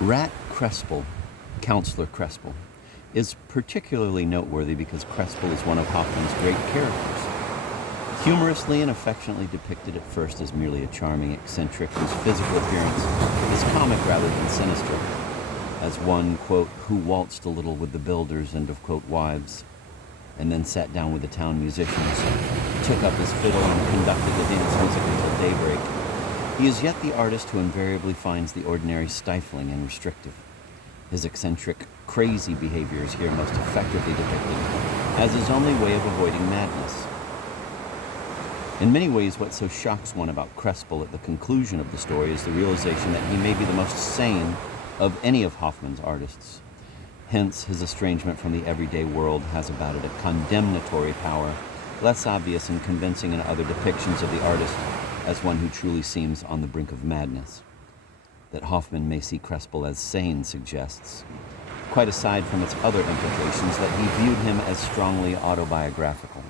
Rat Crespel, Counselor Crespel, is particularly noteworthy because Crespel is one of Hoffmann's great characters. Humorously and affectionately depicted at first as merely a charming eccentric whose physical appearance is comic rather than sinister, as one, quote, who waltzed a little with the builders and of, quote, wives, and then sat down with the town musicians, took up his fiddle and conducted the dance music until daybreak. He is yet the artist who invariably finds the ordinary stifling and restrictive. His eccentric, crazy behavior is here most effectively depicted as his only way of avoiding madness. In many ways, what so shocks one about Crespel at the conclusion of the story is the realization that he may be the most sane of any of Hoffmann's artists. Hence, his estrangement from the everyday world has about it a condemnatory power, less obvious and convincing in other depictions of the artist as one who truly seems on the brink of madness. That Hoffmann may see Crespel as sane suggests, quite aside from its other implications, that he viewed him as strongly autobiographical.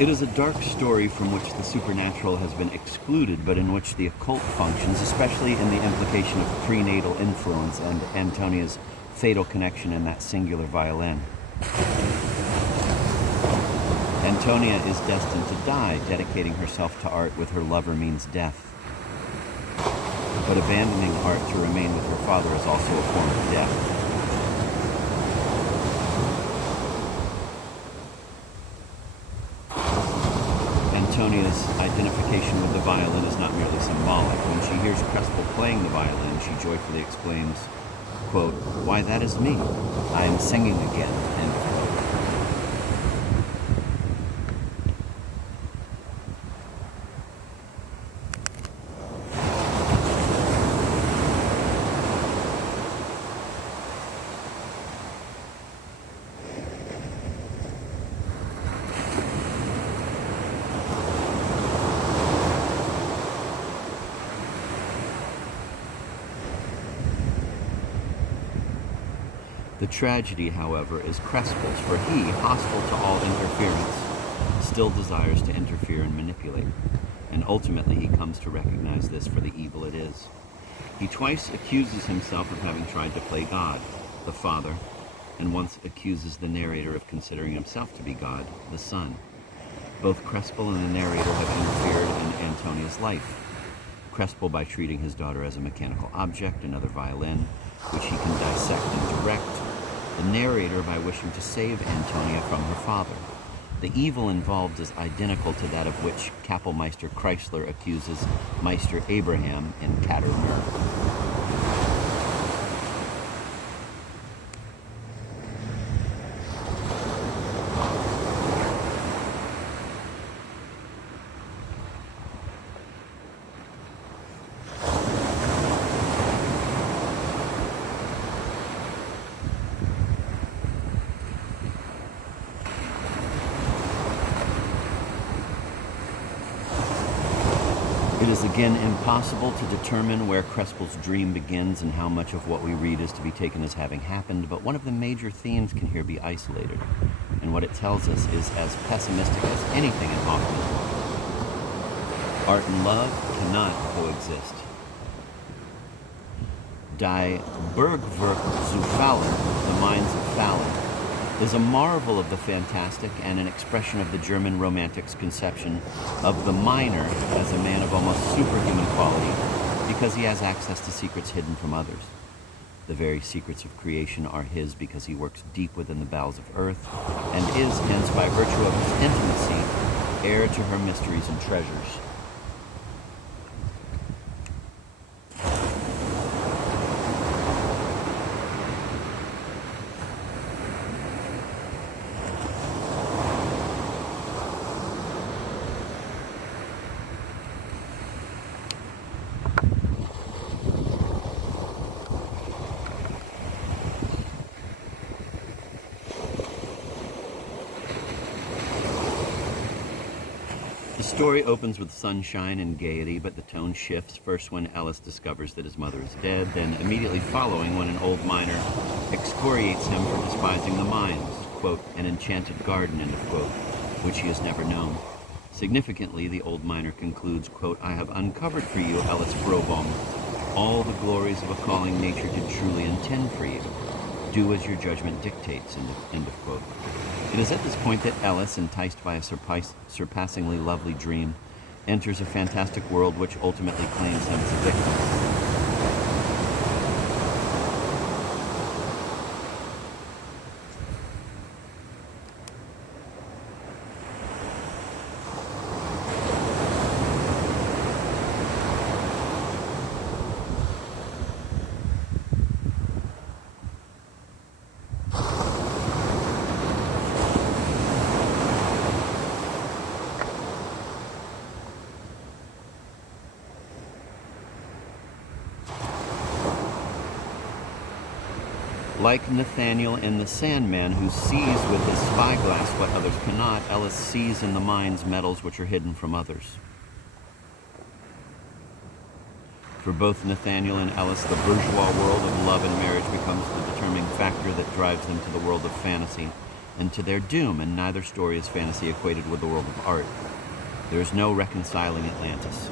It is a dark story from which the supernatural has been excluded, but in which the occult functions, especially in the implication of prenatal influence and Antonia's fatal connection in that singular violin. Antonia is destined to die, dedicating herself to art with her lover means death. But abandoning art to remain with her father is also a form of death. Antonia's identification with the violin is not merely symbolic. When she hears Crespel playing the violin, she joyfully exclaims, quote, "Why, that is me. I am singing again," end quote. The tragedy, however, is Crespel's, for he, hostile to all interference, still desires to interfere and manipulate, and ultimately he comes to recognize this for the evil it is. He twice accuses himself of having tried to play God, the Father, and once accuses the narrator of considering himself to be God, the Son. Both Crespel and the narrator have interfered in Antonia's life. Crespel by treating his daughter as a mechanical object, another violin, which he can dissect and direct. The narrator by wishing to save Antonia from her father. The evil involved is identical to that of which Kapellmeister Chrysler accuses Meister Abraham in Kattermere. It is again impossible to determine where Crespel's dream begins and how much of what we read is to be taken as having happened, but one of the major themes can here be isolated, and what it tells us is as pessimistic as anything in Hoffmann's work. Art and love cannot coexist. Die Bergwerk zu Fallen, the mines of Fallen, is a marvel of the fantastic and an expression of the German Romantic's conception of the miner as a man of almost superhuman quality because he has access to secrets hidden from others. The very secrets of creation are his because he works deep within the bowels of earth and is, hence, by virtue of his intimacy, heir to her mysteries and treasures. story opens with sunshine and gaiety, but the tone shifts, first when Ellis discovers that his mother is dead, then immediately following when an old miner excoriates him for despising the mines, quote, an enchanted garden, end of quote, which he has never known. Significantly, the old miner concludes, quote, I have uncovered for you, Ellis Frobaum, all the glories of a calling nature did truly intend for you. Do as your judgment dictates, end of quote. It is at this point that Ellis, enticed by a surpassingly lovely dream, enters a fantastic world which ultimately claims him as a victim. Like Nathaniel and the Sandman, who sees with his spyglass what others cannot, Ellis sees in the mines metals which are hidden from others. For both Nathaniel and Ellis, the bourgeois world of love and marriage becomes the determining factor that drives them to the world of fantasy, and to their doom, and neither story is fantasy equated with the world of art. There is no reconciling Atlantis.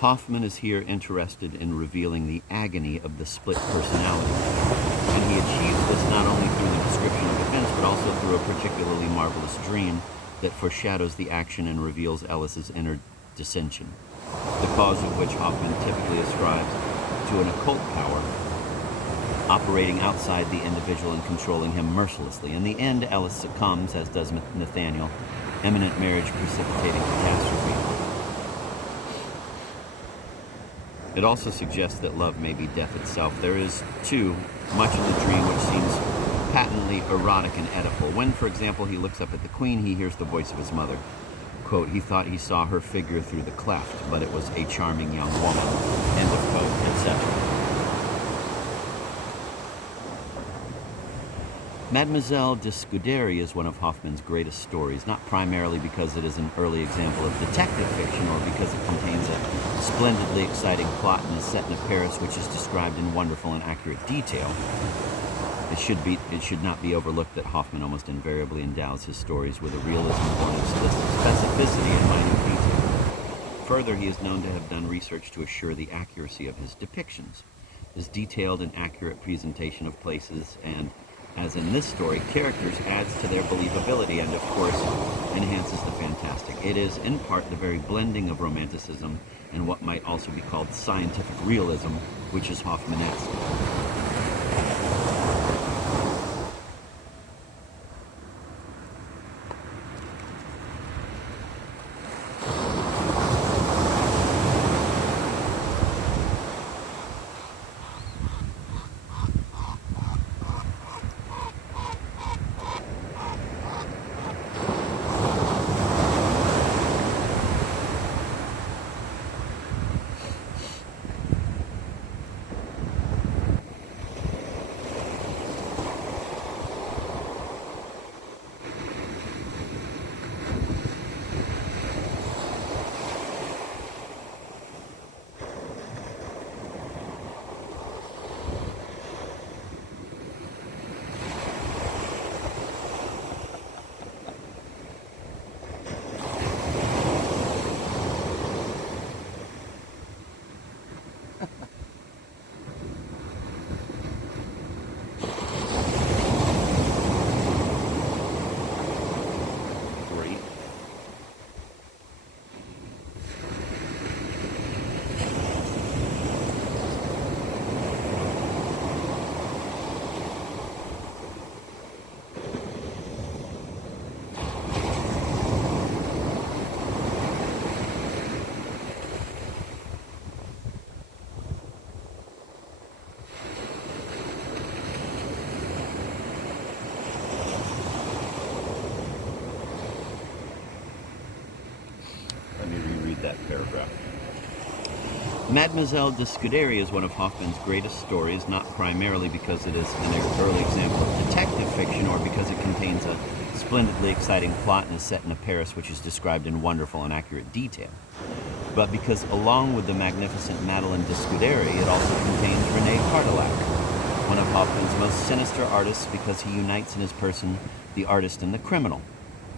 Hoffmann is here interested in revealing the agony of the split personality, and he achieves this not only through the description of events, but also through a particularly marvelous dream that foreshadows the action and reveals Ellis's inner dissension, the cause of which Hoffmann typically ascribes to an occult power operating outside the individual and controlling him mercilessly. In the end, Ellis succumbs, as does Nathaniel, imminent marriage precipitating catastrophe. It also suggests that love may be death itself. There is, too, much in the dream which seems patently erotic and Oedipal. When, for example, he looks up at the queen, he hears the voice of his mother. Quote, he thought he saw her figure through the cleft, but it was a charming young woman, end of quote, etc. Mademoiselle de Scuderi is one of Hoffmann's greatest stories, not primarily because it is an early example of detective fiction or because it contains a splendidly exciting plot and is set in a Paris which is described in wonderful and accurate detail. It should not be overlooked that Hoffmann almost invariably endows his stories with a realism born of specificity and minute detail. Further, he is known to have done research to assure the accuracy of his depictions. His detailed and accurate presentation of places and, as in this story, characters adds to their believability and, of course, enhances the fantastic. It is, in part, the very blending of romanticism and what might also be called scientific realism, which is Hoffmannesque. Mademoiselle de Scuderi is one of Hoffmann's greatest stories, not primarily because it is an early example of detective fiction or because it contains a splendidly exciting plot and is set in a Paris which is described in wonderful and accurate detail, but because along with the magnificent Madeleine de Scuderi, it also contains René Cardillac, one of Hoffmann's most sinister artists because he unites in his person the artist and the criminal,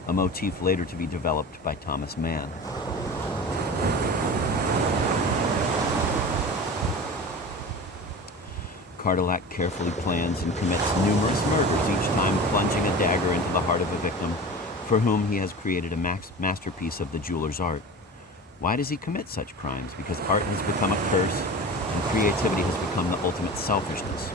a motif later to be developed by Thomas Mann. Cardillac carefully plans and commits numerous murders, each time plunging a dagger into the heart of a victim for whom he has created a masterpiece of the jeweler's art. Why does he commit such crimes? Because art has become a curse and creativity has become the ultimate selfishness.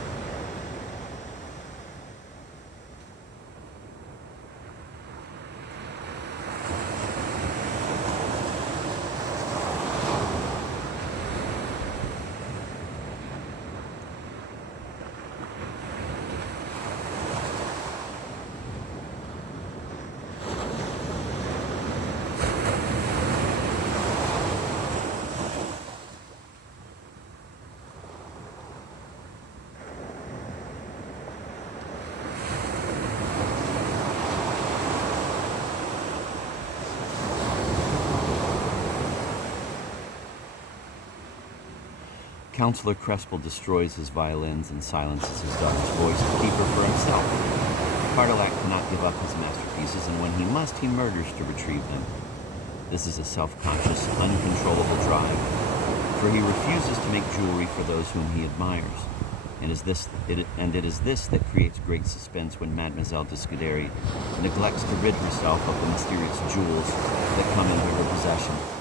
Counselor Crespel destroys his violins and silences his daughter's voice to keep her for himself. Cardillac cannot give up his masterpieces, and when he must, he murders to retrieve them. This is a self-conscious, uncontrollable drive, for he refuses to make jewelry for those whom he admires. And it is this that creates great suspense when Mademoiselle de Scuderi neglects to rid herself of the mysterious jewels that come into her possession.